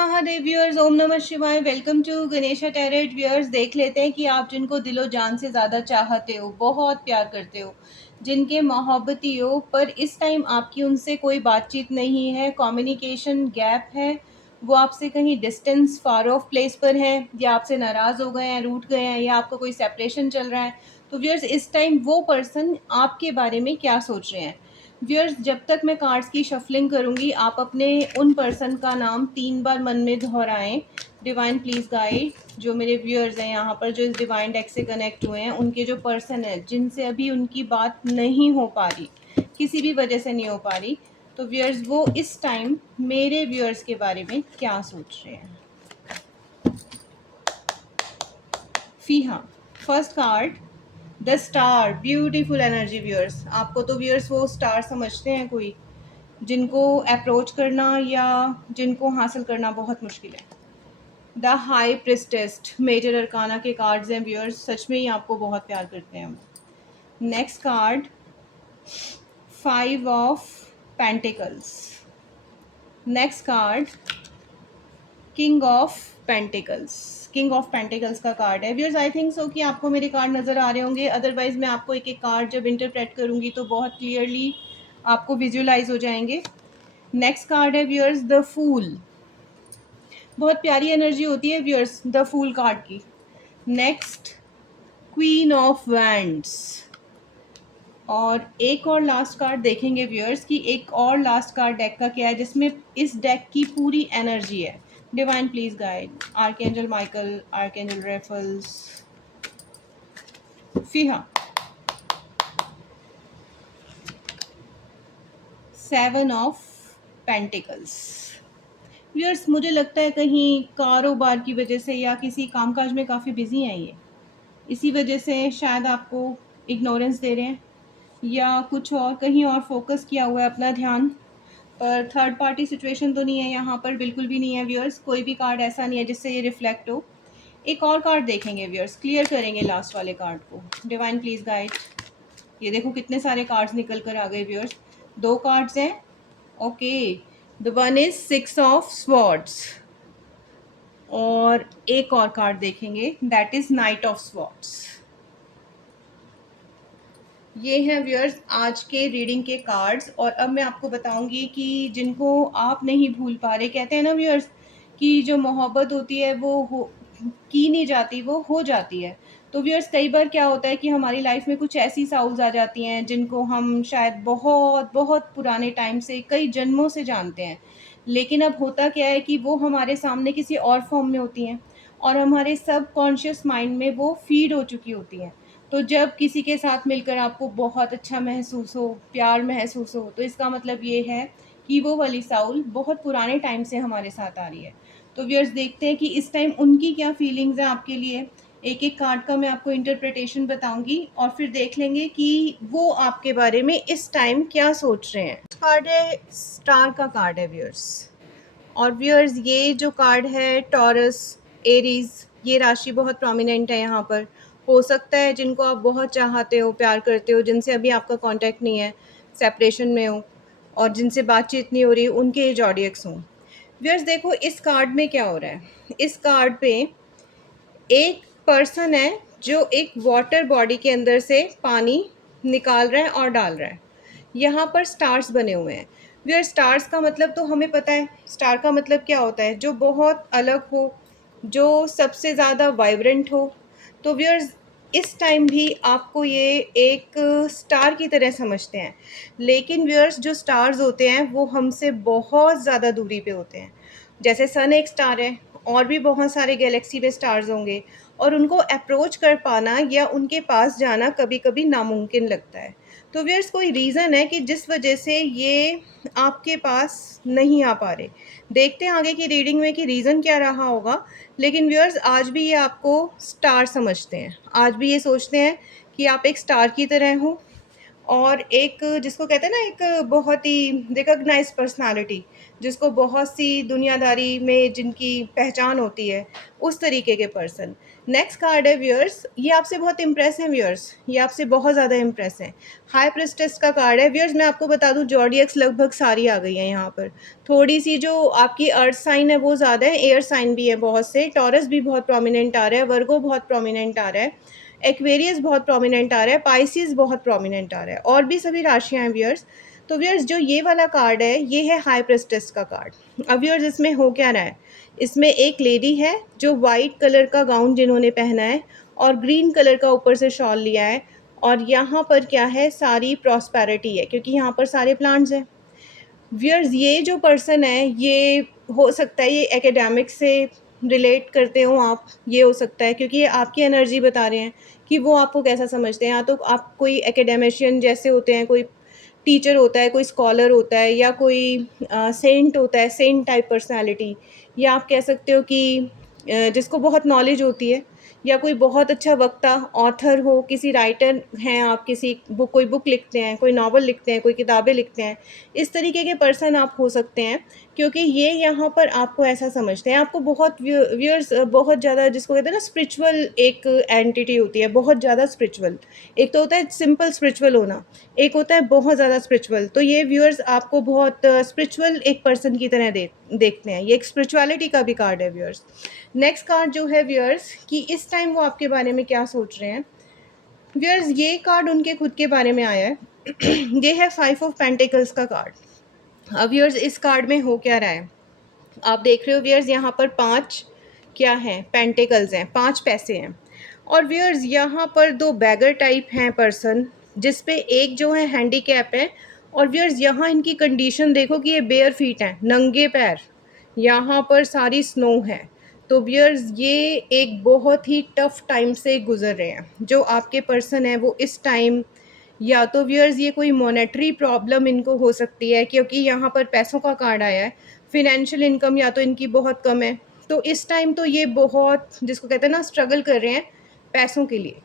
Mahadev viewers, ओम नमः शिवाय। Welcome to Ganesha tarot viewers. देख लेते हैं कि आप जिनको दिलो जान से ज़्यादा चाहते हो, बहुत प्यार करते हो, जिनके मोहब्बती हो, पर इस टाइम आपकी उनसे कोई बातचीत नहीं है, कम्युनिकेशन गैप है, वो आपसे कहीं डिस्टेंस फार ऑफ प्लेस पर हैं, या आपसे नाराज़ हो गए हैं, रूठ गए हैं, या आपका कोई सेपरेशन चल रहा है। तो व्यूअर्स, इस टाइम वो पर्सन आपके बारे में क्या सोच रहे हैं? व्यूअर्स, जब तक मैं कार्ड्स की शफलिंग करूंगी, आप अपने उन पर्सन का नाम 3 बार मन में दोहराएं। डिवाइन प्लीज गाइड, जो मेरे व्यूअर्स हैं यहाँ पर, जो इस डिवाइन डेक से कनेक्ट हुए हैं, उनके जो पर्सन है जिनसे अभी उनकी बात नहीं हो पा रही, किसी भी वजह से नहीं हो पा रही, तो व्यूअर्स वो इस टाइम मेरे व्यूअर्स के बारे में क्या सोच रहे हैं। फी हाँ, first card the star, beautiful energy. Viewers, आपको तो व्यूअर्स वो स्टार समझते हैं कोई, जिनको अप्रोच करना या जिनको हासिल करना बहुत मुश्किल है। द हाई प्रिस्टेस्ट, मेजर अरकाना के कार्ड्स हैं व्यूअर्स, सच में ही आपको बहुत प्यार करते हैं हम। Next card 5 of pentacles. Next card king of pentacles. King of pentacles का कार्ड है व्यूअर्स। आई थिंक सो कि आपको मेरे कार्ड नज़र आ रहे होंगे, अदरवाइज मैं आपको एक एक कार्ड जब इंटरप्रेट करूँगी तो बहुत क्लियरली आपको विजुअलाइज हो जाएंगे। नेक्स्ट कार्ड है व्यूअर्स द फूल। बहुत प्यारी एनर्जी होती है व्यूअर्स द फूल कार्ड की। Next queen of wands. और एक और लास्ट कार्ड देखेंगे व्यूअर्स कि एक और लास्ट कार्ड डेक का क्या है, जिसमें इस डेक की पूरी एनर्जी है। Divine please guide, archangel Michael, archangel Raphael, फिहा। 7 ऑफ पेंटिकल्स। व्यूअर्स, मुझे लगता है कहीं कारोबार की वजह से या किसी कामकाज में काफ़ी बिजी हैं ये, इसी वजह से शायद आपको इग्नोरेंस दे रहे हैं, या कुछ और कहीं और फोकस किया हुआ है अपना ध्यान। पर थर्ड पार्टी सिचुएशन तो नहीं है यहाँ पर, बिल्कुल भी नहीं है व्यूअर्स। कोई भी कार्ड ऐसा नहीं है जिससे ये रिफ्लेक्ट हो। एक और कार्ड देखेंगे व्यूअर्स, क्लियर करेंगे लास्ट वाले कार्ड को। Divine please guide. ये देखो कितने सारे कार्ड्स निकल कर आ गए व्यूअर्स। 2 कार्ड्स हैं, okay. The one is 6 of swords, और एक और कार्ड देखेंगे that is night of swords. ये हैं व्यूअर्स आज के रीडिंग के कार्ड्स। और अब मैं आपको बताऊंगी कि जिनको आप नहीं भूल पा रहे, कहते हैं ना व्यूअर्स कि जो मोहब्बत होती है वो की नहीं जाती, वो हो जाती है। तो व्यूअर्स, कई बार क्या होता है कि हमारी लाइफ में कुछ ऐसी साउल्स आ जाती हैं जिनको हम शायद बहुत बहुत पुराने टाइम से, कई जन्मों से जानते हैं, लेकिन अब होता क्या है कि वो हमारे सामने किसी और फॉर्म में होती हैं, और हमारे सब कॉन्शियस माइंड में वो फीड हो चुकी होती हैं। तो जब किसी के साथ मिलकर आपको बहुत अच्छा महसूस हो, प्यार महसूस हो, तो इसका मतलब ये है कि वो वाली साउल बहुत पुराने टाइम से हमारे साथ आ रही है। तो व्यूअर्स, देखते हैं कि इस टाइम उनकी क्या फीलिंग्स हैं आपके लिए। एक एक कार्ड का मैं आपको इंटरप्रिटेशन बताऊंगी, और फिर देख लेंगे कि वो आपके बारे में इस टाइम क्या सोच रहे हैं। कार्ड है स्टार का कार्ड है व्यूअर्स। और व्यूअर्स, ये जो कार्ड है टॉरस, एरीज, ये राशि बहुत प्रोमिनेंट है यहाँ पर। हो सकता है जिनको आप बहुत चाहते हो, प्यार करते हो, जिनसे अभी आपका कांटेक्ट नहीं है, सेपरेशन में हो, और जिनसे बातचीत नहीं हो रही, उनके ये जॉडियक्स हों। व्यूअर्स, देखो इस कार्ड में क्या हो रहा है। इस कार्ड पे एक पर्सन है जो एक वाटर बॉडी के अंदर से पानी निकाल रहा है और डाल रहा है। यहाँ पर स्टार्स बने हुए हैं। व्यूअर, स्टार्स का मतलब तो हमें पता है। स्टार का मतलब क्या होता है? जो बहुत अलग हो, जो सबसे ज़्यादा वाइब्रेंट हो। तो व्यूअर्स, इस टाइम भी आपको ये एक स्टार की तरह समझते हैं, लेकिन व्यूअर्स जो स्टार्स होते हैं वो हमसे बहुत ज़्यादा दूरी पे होते हैं। जैसे सन एक स्टार है, और भी बहुत सारे गैलेक्सी में स्टार्स होंगे, और उनको अप्रोच कर पाना या उनके पास जाना कभी कभी नामुमकिन लगता है। तो व्यूअर्स, कोई रीज़न है कि जिस वजह से ये आपके पास नहीं आ पा रहे। देखते हैं आगे की रीडिंग में कि रीज़न क्या रहा होगा। लेकिन व्यूअर्स, आज भी ये आपको स्टार समझते हैं, आज भी ये सोचते हैं कि आप एक स्टार की तरह हो, और एक जिसको कहते हैं ना, एक बहुत ही रिकॉग्नाइज्ड पर्सनालिटी, जिसको बहुत सी दुनियादारी में जिनकी पहचान होती है, उस तरीके के पर्सन। नेक्स्ट कार्ड है व्यूअर्स, ये आपसे बहुत इम्प्रेस हैं व्यूअर्स, ये आपसे बहुत ज़्यादा इम्प्रेस हैं। हाई प्रेस्टेस का कार्ड है व्यूअर्स। मैं आपको बता दूं जॉडियक्स लगभग सारी आ गई हैं यहाँ पर। थोड़ी सी जो आपकी अर्थ साइन है वो ज़्यादा है, एयर साइन भी है बहुत से, टॉरस भी बहुत प्रोमिनेंट आ रहा है, वर्गो बहुत प्रोमिनेंट आ रहा है, एक्वेरियस बहुत प्रोमिनेंट आ रहा है, पाइसिस बहुत प्रोमिनेंट आ रहा है, और भी सभी राशियाँ हैं व्यूअर्स। तो व्यूअर्स जो ये वाला कार्ड है ये है हाई प्रेस्टेस का कार्ड। अब व्यूअर्स इसमें हो क्या रहा है, इसमें एक लेडी है जो वाइट कलर का गाउन जिन्होंने पहना है और ग्रीन कलर का ऊपर से शॉल लिया है, और यहाँ पर क्या है, सारी प्रॉस्पेरिटी है क्योंकि यहाँ पर सारे प्लांट्स हैं। व्यूअर्स ये जो पर्सन है ये हो सकता है ये एकेडमिक से रिलेट करते हो आप, ये हो सकता है क्योंकि ये आपकी एनर्जी बता रहे हैं कि वो आपको कैसा समझते हैं। या तो आप कोई एकेडमिशियन जैसे होते हैं, कोई टीचर होता है, कोई स्कॉलर होता है, या कोई सेंट होता है, सेंट टाइप पर्सनालिटी, या आप कह सकते हो कि जिसको बहुत नॉलेज होती है, या कोई बहुत अच्छा वक्ता ऑथर हो, किसी राइटर हैं आप, किसी बुक कोई बुक लिखते हैं, कोई नावल लिखते हैं, कोई किताबें लिखते हैं, इस तरीके के पर्सन आप हो सकते हैं। क्योंकि ये यहाँ पर आपको ऐसा समझते हैं, आपको बहुत व्यूअर्स बहुत ज़्यादा, जिसको कहते हैं ना स्पिरिचुअल एक एंटिटी होती है, बहुत ज़्यादा स्पिरिचुअल। एक तो होता है सिंपल स्पिरिचुअल होना, एक होता है बहुत ज़्यादा स्पिरिचुअल। तो ये व्यूअर्स आपको बहुत स्पिरिचुअल एक पर्सन की तरह देखते हैं। ये एक स्पिरिचुअलिटी का भी कार्ड है व्यूअर्स। नेक्स्ट कार्ड जो है व्यूअर्स कि इस टाइम वो आपके बारे में क्या सोच रहे हैं। व्यूअर्स ये कार्ड उनके खुद के बारे में आया है। ये है 5 ऑफ पेंटिकल्स का कार्ड। अब व्यूअर्स इस कार्ड में हो क्या रहा है, आप देख रहे हो व्यूअर्स यहाँ पर 5 क्या हैं, पेंटिकल्स हैं, 5 पैसे हैं। और व्यूअर्स यहाँ पर 2 बैगर टाइप हैं पर्सन, जिस पे एक जो है हैंडीकैप है। और व्यूअर्स यहाँ इनकी कंडीशन देखो कि ये बेयर फीट हैं, नंगे पैर, यहाँ पर सारी स्नो है। तो व्यूअर्स ये एक बहुत ही टफ टाइम से गुजर रहे हैं जो आपके पर्सन है वो इस टाइम। या तो व्यूअर्स ये कोई मॉनेटरी प्रॉब्लम इनको हो सकती है क्योंकि यहाँ पर पैसों का कार्ड आया है, फिनेंशियल इनकम या तो इनकी बहुत कम है। तो इस टाइम तो ये बहुत, जिसको कहते हैं ना, स्ट्रगल कर रहे हैं पैसों के लिए।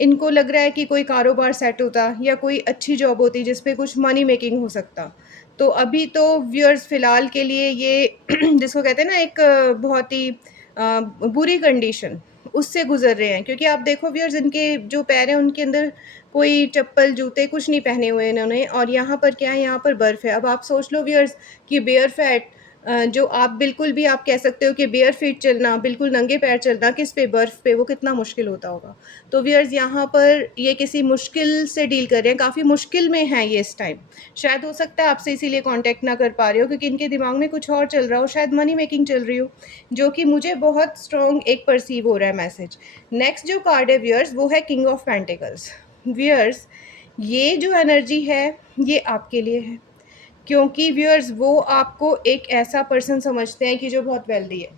इनको लग रहा है कि कोई कारोबार सेट होता या कोई अच्छी जॉब होती जिस पे कुछ मनी मेकिंग हो सकता। तो अभी तो व्यूअर्स फ़िलहाल के लिए ये जिसको कहते हैं ना एक बहुत ही बुरी कंडीशन उससे गुज़र रहे हैं। क्योंकि आप देखो व्यूअर्स इनके जो पैर हैं उनके अंदर कोई चप्पल जूते कुछ नहीं पहने हुए इन्होंने, और यहाँ पर क्या है, यहाँ पर बर्फ़ है। अब आप सोच लो व्यूअर्स कि बेयर फैट जो आप बिल्कुल भी आप कह सकते हो कि बेयर फीट चलना, बिल्कुल नंगे पैर चलना किस पे, बर्फ़ पे, वो कितना मुश्किल होता होगा। तो व्यूअर्स यहाँ पर ये किसी मुश्किल से डील कर रहे हैं, काफ़ी मुश्किल में हैं ये इस टाइम। शायद हो सकता है आपसे इसीलिए कांटेक्ट ना कर पा रहे हो क्योंकि इनके दिमाग में कुछ और चल रहा हो, शायद मनी मेकिंग चल रही हो, जो कि मुझे बहुत स्ट्रॉन्ग एक परसीव हो रहा है मैसेज। नेक्स्ट जो कार्ड है व्यूअर्स वो है किंग ऑफ पेंटिकल्स। व्यूअर्स ये जो एनर्जी है ये आपके लिए है, क्योंकि व्यूअर्स वो आपको एक ऐसा पर्सन समझते हैं कि जो बहुत वेल्दी है,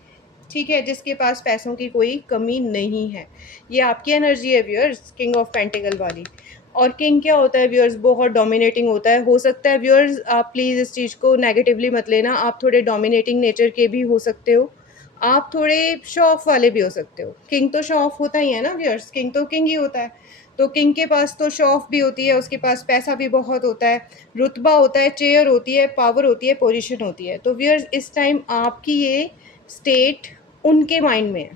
ठीक है, जिसके पास पैसों की कोई कमी नहीं है। ये आपकी एनर्जी है व्यूअर्स, किंग ऑफ पेंटिकल वाली। और किंग क्या होता है व्यूअर्स, बहुत डोमिनेटिंग होता है। हो सकता है व्यूअर्स आप प्लीज़ इस चीज़ को नेगेटिवली मत लेना, आप थोड़े डोमिनेटिंग नेचर के भी हो सकते हो, आप थोड़े शो ऑफ वाले भी हो सकते हो। किंग तो शो ऑफ होता ही है ना व्यूअर्स, किंग तो किंग ही होता है। तो किंग के पास तो शो ऑफ भी होती है, उसके पास पैसा भी बहुत होता है, रुतबा होता है, चेयर होती है, पावर होती है, पोजीशन होती है। तो व्यूअर्स इस टाइम आपकी ये स्टेट उनके माइंड में है।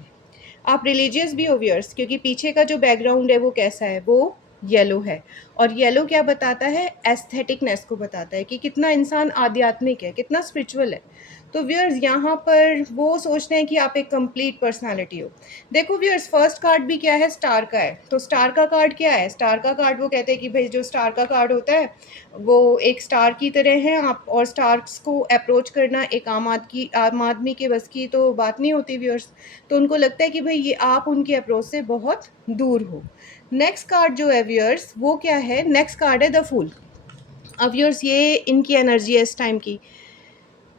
आप रिलीजियस भी हो व्यूअर्स, क्योंकि पीछे का जो बैकग्राउंड है वो कैसा है, वो येलो है। और येलो क्या बताता है, एस्थेटिकनेस को बताता है कि कितना इंसान आध्यात्मिक है, कितना स्पिरिचुअल है। तो व्यूअर्स यहाँ पर वो सोचते हैं कि आप एक कंप्लीट पर्सनालिटी हो। देखो व्यूअर्स फर्स्ट कार्ड भी क्या है, स्टार का है। तो स्टार का कार्ड क्या है, स्टार का कार्ड वो कहते हैं कि भाई जो स्टार का कार्ड होता है वो एक स्टार की तरह है आप, और स्टार्स को अप्रोच करना एक आम आदमी के बस की तो बात नहीं होती व्यूअर्स। तो उनको लगता है कि भाई ये आप उनके अप्रोच से बहुत दूर हो। नेक्स्ट कार्ड जो है व्यूअर्स वो क्या है, नेक्स्ट कार्ड है द फूल। अब व्यूअर्स ये इनकी एनर्जी है इस टाइम की।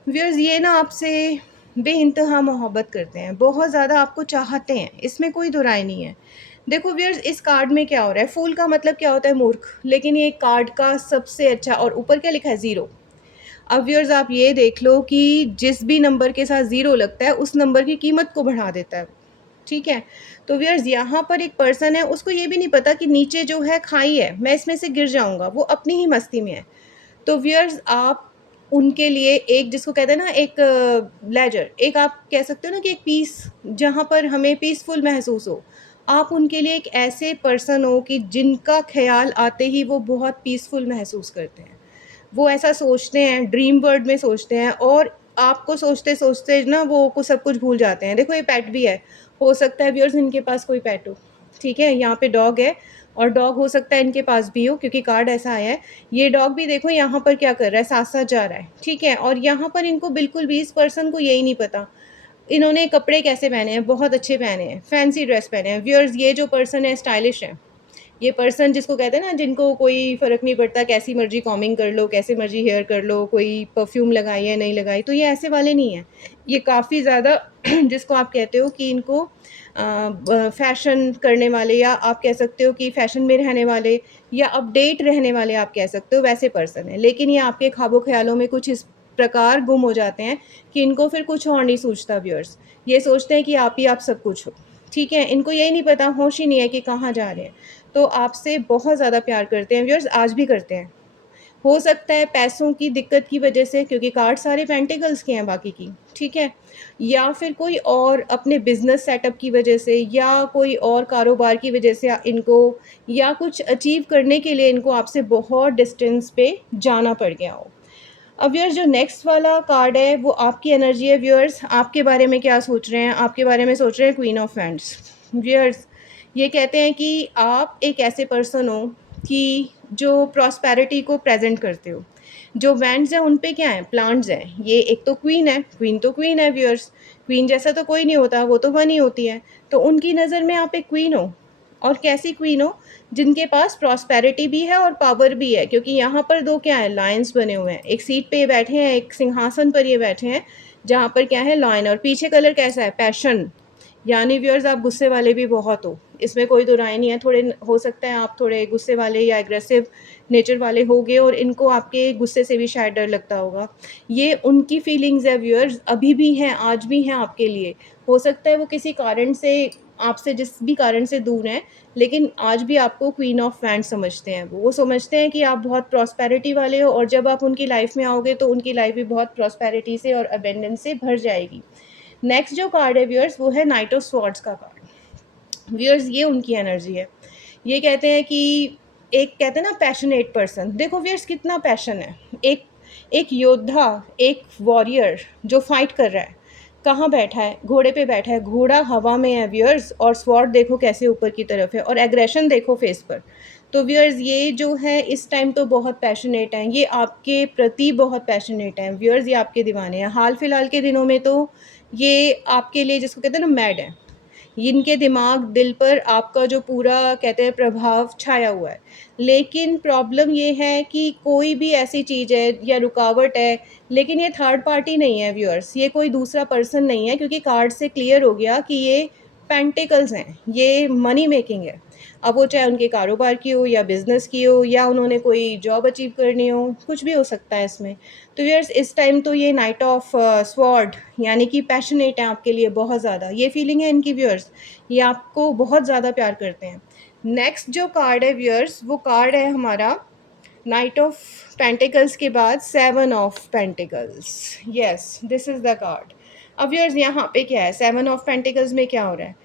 व्यूअर्स ये ना आपसे बेइंतहा मोहब्बत करते हैं, बहुत ज़्यादा आपको चाहते हैं, इसमें कोई दो राय नहीं है। देखो व्यूअर्स इस कार्ड में क्या हो रहा है, फूल का मतलब क्या होता है, मूर्ख, लेकिन ये कार्ड का सबसे अच्छा, और ऊपर क्या लिखा है, ज़ीरो। अब व्यूअर्स आप ये देख लो कि जिस भी नंबर के साथ ज़ीरो लगता है उस नंबर की कीमत को बढ़ा देता है, ठीक है। तो व्यूअर्स यहाँ पर एक पर्सन है, उसको ये भी नहीं पता कि नीचे जो है खाई है, मैं इसमें से गिर जाऊँगा, वो अपनी ही मस्ती में है। तो व्यूअर्स आप उनके लिए एक जिसको कहते हैं ना एक लेजर, एक आप कह सकते हो ना कि एक पीस जहाँ पर हमें पीसफुल महसूस हो। आप उनके लिए एक ऐसे पर्सन हो कि जिनका ख़्याल आते ही वो बहुत पीसफुल महसूस करते हैं। वो ऐसा सोचते हैं, ड्रीम वर्ल्ड में सोचते हैं और आपको सोचते-सोचते ना वो को सब कुछ भूल जाते हैं। देखो ये पेट भी है, हो सकता है व्यूअर्स इनके पास कोई पेट हो, ठीक है? यहाँ पे डॉग है और डॉग हो सकता है इनके पास भी हो क्योंकि कार्ड ऐसा आया है। ये डॉग भी देखो यहाँ पर क्या कर रहा है, साथ-साथ जा रहा है, ठीक है? और यहाँ पर इनको बिल्कुल भी इस पर्सन को यही नहीं पता, इन्होंने कपड़े कैसे पहने हैं, बहुत अच्छे पहने हैं, फैंसी ड्रेस पहने हैं। व्यूअर्स ये जो पर्सन है स्टाइलिश है। ये पर्सन जिसको कहते हैं ना जिनको कोई फ़र्क नहीं पड़ता कैसी मर्ज़ी कॉमिंग कर लो, कैसे मर्ज़ी हेयर कर लो, कोई परफ्यूम लगाई है, नहीं लगाई, तो ये ऐसे वाले नहीं हैं। ये काफ़ी ज़्यादा जिसको आप कहते हो कि इनको ब फ़ैशन करने वाले या आप कह सकते हो कि फ़ैशन में रहने वाले या अपडेट रहने वाले आप कह सकते हो वैसे पर्सन हैं। लेकिन ये आपके ख़्वाबो-ख़्यालों में कुछ इस प्रकार गुम हो जाते हैं कि इनको फिर कुछ और नहीं सूझता व्यूअर्स। ये सोचते हैं कि आप सब कुछ हो, ठीक है? इनको यही नहीं पता, होश ही नहीं है कि कहाँ जा रहे हैं। तो आपसे बहुत ज़्यादा प्यार करते हैं व्यूअर्स, आज भी करते हैं। हो सकता है पैसों की दिक्कत की वजह से क्योंकि कार्ड सारे पेंटिकल्स के हैं बाकी की, ठीक है? या फिर कोई और अपने बिज़नेस सेटअप की वजह से या कोई और कारोबार की वजह से इनको या कुछ अचीव करने के लिए इनको आपसे बहुत डिस्टेंस पे जाना पड़ गया हो। अब व्यूअर्स जो नेक्स्ट वाला कार्ड है वो आपकी एनर्जी है व्यूअर्स, आपके बारे में क्या सोच रहे हैं? आपके बारे में सोच रहे हैं क्वीन ऑफ वैंड्स। व्यूअर्स ये कहते हैं कि आप एक ऐसे पर्सन हो कि जो प्रॉस्पेरिटी को प्रेज़ेंट करते हो। जो वैंड्स हैं उन पे क्या है? प्लांट्स हैं। ये एक तो क्वीन है व्यूअर्स। क्वीन जैसा तो कोई नहीं होता, वो तो 1 ही होती है। तो उनकी नज़र में आप एक क्वीन हो और कैसी क्वीन हो? जिनके पास प्रॉस्पेरिटी भी है और पावर भी है क्योंकि यहाँ पर 2 क्या है लायंस बने हुए हैं। एक सीट पे ये बैठे हैं, एक सिंहासन पर ये बैठे हैं, जहाँ पर क्या है लायन और पीछे कलर कैसा है? पैशन यानी व्यूअर्स आप गुस्से वाले भी बहुत हो, इसमें कोई दो राय नहीं है। थोड़े हो सकता है आप थोड़े गुस्से वाले या एग्रेसिव नेचर वाले होगे और इनको आपके गुस्से से भी शायद डर लगता होगा। ये उनकी फीलिंग्स है व्यूअर्स, अभी भी हैं, आज भी हैं आपके लिए। हो सकता है वो किसी कारण से आपसे जिस भी कारण से दूर हैं, लेकिन आज भी आपको क्वीन ऑफ वैंड्स समझते हैं वो। वो समझते हैं कि आप बहुत प्रॉस्पेरिटी वाले हो और जब आप उनकी लाइफ़ में आओगे तो उनकी लाइफ़ भी बहुत प्रॉस्पेरिटी से और अबंडेंस से भर जाएगी। नेक्स्ट जो कार्ड है व्यूअर्स वो है नाइट ऑफ स्वॉर्ड्स का कार्ड। व्यूअर्स ये उनकी एनर्जी है। ये कहते हैं कि एक कहते हैं ना पैशनेट पर्सन, देखो व्यूअर्स कितना पैशन है। एक एक योद्धा, एक वॉरियर जो फाइट कर रहा है, कहाँ बैठा है? घोड़े पे बैठा है, घोड़ा हवा में है व्यूअर्स और स्वॉर्ड देखो कैसे ऊपर की तरफ है और एग्रेशन देखो फेस पर। तो व्यूअर्स ये जो है इस टाइम तो बहुत पैशनेट हैं, ये आपके प्रति बहुत पैशनेट हैं व्यूअर्स, ये आपके दीवाने हैं। हाल-फिलहाल के दिनों में तो ये आपके लिए जिसको कहते हैं ना मैड है। इनके दिमाग, दिल पर आपका जो पूरा कहते हैं प्रभाव छाया हुआ है। लेकिन प्रॉब्लम ये है कि कोई भी ऐसी चीज़ है या रुकावट है, लेकिन ये थर्ड पार्टी नहीं है व्यूअर्स, ये कोई दूसरा पर्सन नहीं है क्योंकि कार्ड से क्लियर हो गया कि ये पेंटिकल्स हैं, ये मनी मेकिंग है। अब वो चाहे उनके कारोबार की हो या बिज़नेस की हो या उन्होंने कोई जॉब अचीव करनी हो, कुछ भी हो सकता है इसमें। तो व्यूअर्स इस टाइम तो ये नाइट ऑफ स्वॉर्ड यानी कि पैशनेट है आपके लिए बहुत ज़्यादा, ये फीलिंग है इनकी व्यूअर्स, ये आपको बहुत ज़्यादा प्यार करते हैं। नेक्स्ट जो कार्ड है व्यूअर्स वो कार्ड है हमारा नाइट ऑफ पेंटिकल्स के बाद 7 of pentacles. Yes, this is the card. अब व्यूअर्स यहाँ पे क्या है, 7 ऑफ पेंटिकल्स में क्या हो रहा है?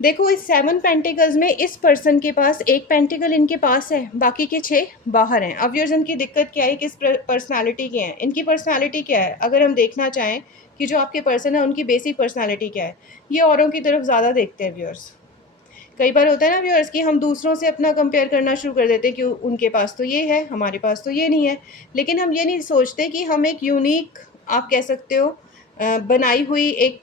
देखो इस 7 पेंटिकल्स में इस पर्सन के पास 1 पेंटिकल इनके पास है, बाकी के 6 बाहर हैं। अब व्यूअर्स इनकी दिक्कत क्या है, किस पर्सनैलिटी के हैं? इनकी पर्सनैलिटी क्या है? अगर हम देखना चाहें कि जो आपके पर्सन है उनकी बेसिक पर्सनैलिटी क्या है? ये औरों की तरफ ज़्यादा देखते हैं व्यूअर्स। कई बार होता है ना व्यूअर्स कि हम दूसरों से अपना कंपेयर करना शुरू कर देते हैं कि उनके पास तो ये है, हमारे पास तो ये नहीं है। लेकिन हम ये नहीं सोचते कि हम एक यूनिक आप कह सकते हो बनाई हुई एक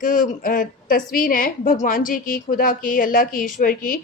तस्वीर है भगवान जी की, खुदा की, अल्लाह की, ईश्वर की,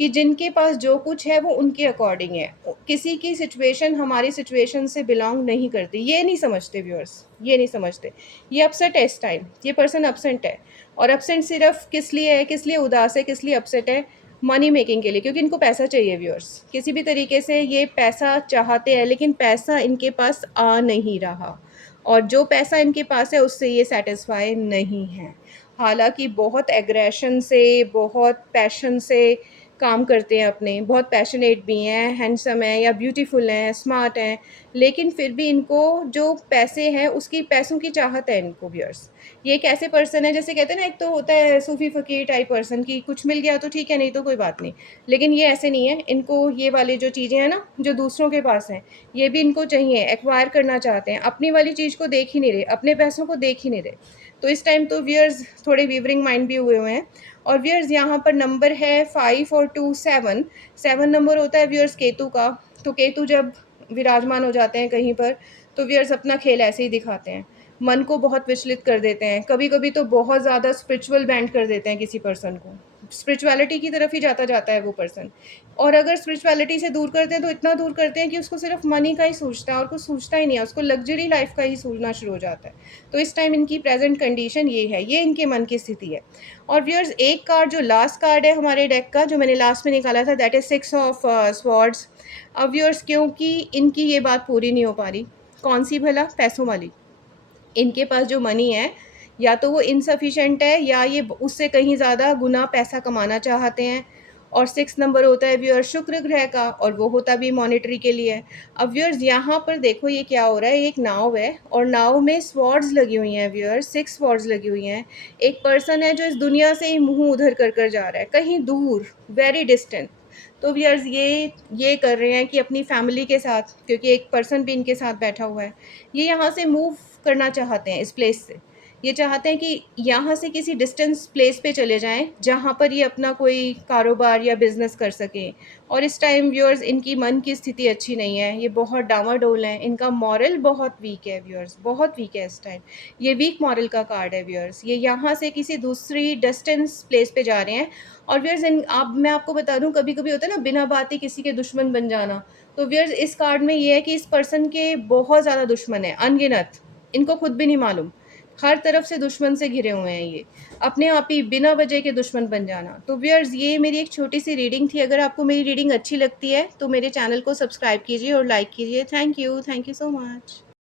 कि जिनके पास जो कुछ है वो उनके अकॉर्डिंग है। किसी की सिचुएशन हमारी सिचुएशन से बिलॉन्ग नहीं करती। ये नहीं समझते व्यूअर्स, ये नहीं समझते। ये अपसेट है इस टाइम, ये पर्सन अपसेट है और अपसेट सिर्फ़ किस लिए है, किस लिए उदास है, किस लिए अपसेट है? मनी मेकिंग के लिए क्योंकि इनको पैसा चाहिए व्यूअर्स। किसी भी तरीके से ये पैसा चाहते हैं लेकिन पैसा इनके पास आ नहीं रहा और जो पैसा इनके पास है उससे ये सैटिस्फाई नहीं हैं। हालाँकि बहुत एग्रेशन से, बहुत पैशन से काम करते हैं अपने, बहुत पैशनेट भी हैं, हैंडसम हैं या ब्यूटीफुल हैं, स्मार्ट हैं, लेकिन फिर भी इनको जो पैसे हैं उसकी पैसों की चाहत है इनको व्यूअर्स। ये एक ऐसे पर्सन है, जैसे कहते हैं ना, एक तो होता है सूफ़ी फ़कीर टाइप पर्सन कि कुछ मिल गया तो ठीक है, नहीं तो कोई बात नहीं। लेकिन ये ऐसे नहीं है, इनको ये वाली जो चीज़ें हैं ना, जो दूसरों के पास हैं, ये भी इनको चाहिए, एक्वायर करना चाहते हैं। अपनी वाली चीज़ को देख ही नहीं रहे, अपने पैसों को देख ही नहीं रहे। तो इस टाइम तो व्यूअर्स थोड़े वीवरिंग माइंड भी हुए हैं। और व्यूअर्स यहाँ पर नंबर है 5 और 2 7। 7 नंबर होता है व्यूअर्स केतु का। तो केतु जब विराजमान हो जाते हैं कहीं पर, तो व्यूअर्स अपना खेल ऐसे ही दिखाते हैं। मन को बहुत विचलित कर देते हैं। कभी-कभी तो बहुत ज़्यादा स्पिरिचुअल बेंट कर देते हैं किसी पर्सन को। स्पिरिचुअलिटी की तरफ ही जाता है वो पर्सन। और अगर स्पिरिचुअलिटी से दूर करते हैं तो इतना दूर करते हैं कि उसको सिर्फ़ मनी का ही सूझता है और कुछ सूझता ही नहीं है, उसको लग्ज़री लाइफ़ का ही सूझना शुरू हो जाता है। तो इस टाइम इनकी प्रेज़ेंट कंडीशन ये है, ये इनके मन की स्थिति है। और व्यूअर्स एक कार्ड, जो लास्ट कार्ड है हमारे डेक का, जो मैंने लास्ट में निकाला था, दैट इज़ 6 ऑफ स्वॉर्ड्स। अब व्यूअर्स क्योंकि इनकी ये बात पूरी नहीं हो पा रही, कौन-सी भला? पैसों वाली। इनके पास जो मनी है, या तो वो इनसफिशिएंट है या ये उससे कहीं ज़्यादा गुना पैसा कमाना चाहते हैं। और 6 नंबर होता है व्यूअर्स शुक्र ग्रह का, और वो होता भी मॉनेटरी के लिए। अब व्यूअर्स यहाँ पर देखो ये क्या हो रहा है, एक नाव है और नाव में स्वॉर्ड्स लगी हुई हैं व्यूअर्स, 6 स्वॉर्ड्स लगी हुई हैं। एक पर्सन है जो इस दुनिया से ही मुँह उधर कर जा रहा है, कहीं दूर, वेरी डिस्टेंट। तो व्यूअर्स ये कर रहे हैं कि अपनी फैमिली के साथ, क्योंकि एक पर्सन भी इनके साथ बैठा हुआ है, ये यहाँ से मूव करना चाहते हैं इस प्लेस से। ये चाहते हैं कि यहाँ से किसी डिस्टेंस प्लेस पे चले जाएँ, जहाँ पर ये अपना कोई कारोबार या बिज़नेस कर सकें। और इस टाइम व्यूअर्स इनकी मन की स्थिति अच्छी नहीं है, ये बहुत डामाडोल हैं, इनका मॉरल बहुत वीक है व्यूअर्स, बहुत वीक है इस टाइम। ये वीक मॉरल का कार्ड है व्यूअर्स, ये यहाँ से किसी दूसरी डिस्टेंस प्लेस पे जा रहे हैं। और व्यूअर्स इन अब मैं आपको बता दूँ, कभी-कभी होता है ना बिना बात ही किसी के दुश्मन बन जाना। तो व्यूअर्स इस कार्ड में ये है कि इस पर्सन के बहुत ज़्यादा दुश्मन हैं, अनगिनत। इनको खुद भी नहीं मालूम। हर तरफ से दुश्मन से घिरे हुए हैं ये। अपने आप ही बिना वजह के दुश्मन बन जाना। तो व्यूअर्स ये मेरी एक छोटी-सी रीडिंग थी। अगर आपको मेरी रीडिंग अच्छी लगती है तो मेरे चैनल को सब्सक्राइब कीजिए और लाइक कीजिए। Thank you so much.